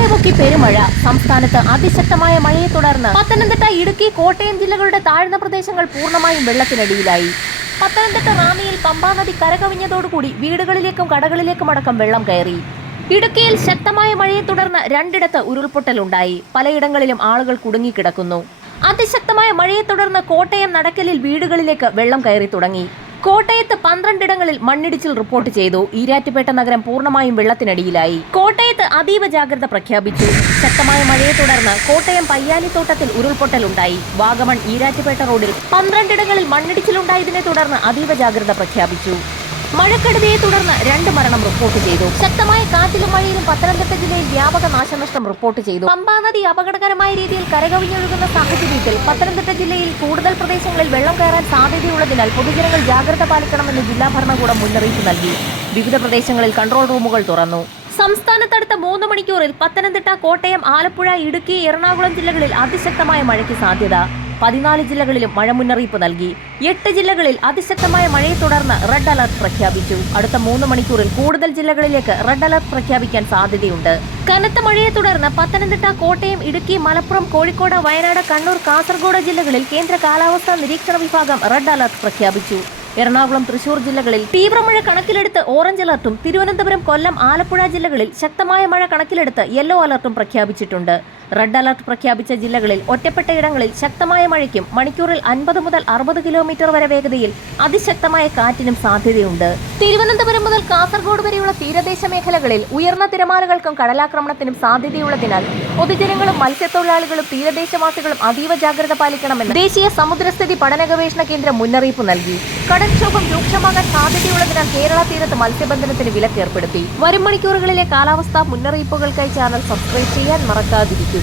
കേരളത്തെ പൊക്കി പെരുമഴ. സംസ്ഥാനത്ത് അതിശക്തമായ മഴയെ തുടർന്ന് പത്തനംതിട്ട, ഇടുക്കി, കോട്ടയം ജില്ലകളുടെ താഴ്ന്ന പ്രദേശങ്ങൾ പൂർണ്ണമായും വെള്ളത്തിനടിയിലായി. പത്തനംതിട്ട റാന്നിയിൽ പമ്പാ നദി കരകവിഞ്ഞതോടുകൂടി വീടുകളിലേക്കും കടകളിലേക്കും അടക്കം വെള്ളം കയറി. ഇടുക്കിയിൽ ശക്തമായ മഴയെ തുടർന്ന് രണ്ടിടത്ത് ഉരുൾപൊട്ടലുണ്ടായി. പലയിടങ്ങളിലും ആളുകൾ കുടുങ്ങിക്കിടക്കുന്നു. അതിശക്തമായ മഴയെ തുടർന്ന് കോട്ടയം നടക്കലിൽ വീടുകളിലേക്ക് വെള്ളം കയറി തുടങ്ങി. കോട്ടയത്ത് 12 ഇടങ്ങളിൽ മണ്ണിടിച്ചിൽ റിപ്പോർട്ട് ചെയ്തു. ഈരാറ്റുപേട്ട നഗരം പൂർണ്ണമായും വെള്ളത്തിനടിയിലായി. കോട്ടയത്ത് അതീവ ജാഗ്രത പ്രഖ്യാപിച്ചു. ശക്തമായ മഴയെ തുടർന്ന് കോട്ടയം പയ്യാനിത്തോട്ടത്തിൽ ഉരുൾപൊട്ടലുണ്ടായി. വാഗമൺ ഈരാറ്റുപേട്ട റോഡിൽ 12 ഇടങ്ങളിൽ മണ്ണിടിച്ചിലുണ്ടായതിനെ തുടർന്ന് അതീവ ജാഗ്രത പ്രഖ്യാപിച്ചു. മഴക്കെടുതിയെ തുടർന്ന് 2 മരണം റിപ്പോർട്ട് ചെയ്തു. ശക്തമായ കാറ്റിലും മഴയിലും പത്തനംതിട്ട ജില്ലയിൽ വ്യാപക നാശനഷ്ടം റിപ്പോർട്ട് ചെയ്തു. പമ്പാ നദി അപകടകരമായ രീതിയിൽ കരകവിഞ്ഞൊഴുകുന്ന സാഹചര്യത്തിൽ പത്തനംതിട്ട ജില്ലയിൽ കൂടുതൽ പ്രദേശങ്ങളിൽ വെള്ളം കയറാൻ സാധ്യതയുള്ളതിനാൽ പൊതുജനങ്ങൾ ജാഗ്രത പാലിക്കണമെന്ന് ജില്ലാ ഭരണകൂടം മുന്നറിയിപ്പ് നൽകി. വിവിധ പ്രദേശങ്ങളിൽ കൺട്രോൾ റൂമുകൾ തുറന്നു. സംസ്ഥാനത്തടുത്ത 3 മണിക്കൂറിൽ പത്തനംതിട്ട, കോട്ടയം, ആലപ്പുഴ, ഇടുക്കി, എറണാകുളം ജില്ലകളിൽ അതിശക്തമായ മഴയ്ക്ക് സാധ്യത. 14 ജില്ലകളിലും മഴ മുന്നറിയിപ്പ് നൽകി. 8 ജില്ലകളിൽ അതിശക്തമായ മഴയെ തുടർന്ന് റെഡ് അലർട്ട് പ്രഖ്യാപിച്ചു. അടുത്ത 3 മണിക്കൂറിൽ കൂടുതൽ ജില്ലകളിലേക്ക് റെഡ് അലർട്ട് പ്രഖ്യാപിക്കാൻ സാധ്യതയുണ്ട്. കനത്ത മഴയെ തുടർന്ന് പത്തനംതിട്ട, കോട്ടയം, ഇടുക്കി, മലപ്പുറം, കോഴിക്കോട്, വയനാട്, കണ്ണൂർ, കാസർഗോഡ് ജില്ലകളിൽ കേന്ദ്ര കാലാവസ്ഥാ നിരീക്ഷണ വിഭാഗം റെഡ് അലർട്ട് പ്രഖ്യാപിച്ചു. എറണാകുളം, തൃശൂർ ജില്ലകളിൽ തീവ്രമഴ കണക്കിലെടുത്ത് ഓറഞ്ച് അലർട്ടും തിരുവനന്തപുരം, കൊല്ലം, ആലപ്പുഴ ജില്ലകളിൽ ശക്തമായ മഴ കണക്കിലെടുത്ത് യെല്ലോ അലർട്ടും പ്രഖ്യാപിച്ചിട്ടുണ്ട്. റെഡ് അലർട്ട് പ്രഖ്യാപിച്ച ജില്ലകളിൽ ഒറ്റപ്പെട്ട ഇടങ്ങളിൽ ശക്തമായ മഴയ്ക്കും മണിക്കൂറിൽ 50 മുതൽ 60 കിലോമീറ്റർ വരെ വേഗതയിൽ അതിശക്തമായ കാറ്റിനും സാധ്യതയുണ്ട്. തിരുവനന്തപുരം മുതൽ കാസർഗോഡ് വരെയുള്ള തീരദേശ മേഖലകളിൽ ഉയർന്ന തിരമാലകൾക്കും കടലാക്രമണത്തിനും സാധ്യതയുള്ളതിനാൽ പൊതുജനങ്ങളും മത്സ്യത്തൊഴിലാളികളും തീരദേശവാസികളും അതീവ ജാഗ്രത പാലിക്കണമെന്ന് ദേശീയ സമുദ്രസ്ഥിതി പഠന ഗവേഷണ കേന്ദ്രം മുന്നറിയിപ്പ് നൽകി. കടൽക്ഷോഭം രൂക്ഷമാകാൻ സാധ്യതയുള്ളതിനാൽ കേരള തീരത്ത് മത്സ്യബന്ധനത്തിന് വിലക്കേർപ്പെടുത്തി. വരും മണിക്കൂറുകളിലെ കാലാവസ്ഥാ മുന്നറിയിപ്പുകൾക്കായി ചാനൽ സബ്സ്ക്രൈബ് ചെയ്യാൻ മറക്കാതിരിക്കുക.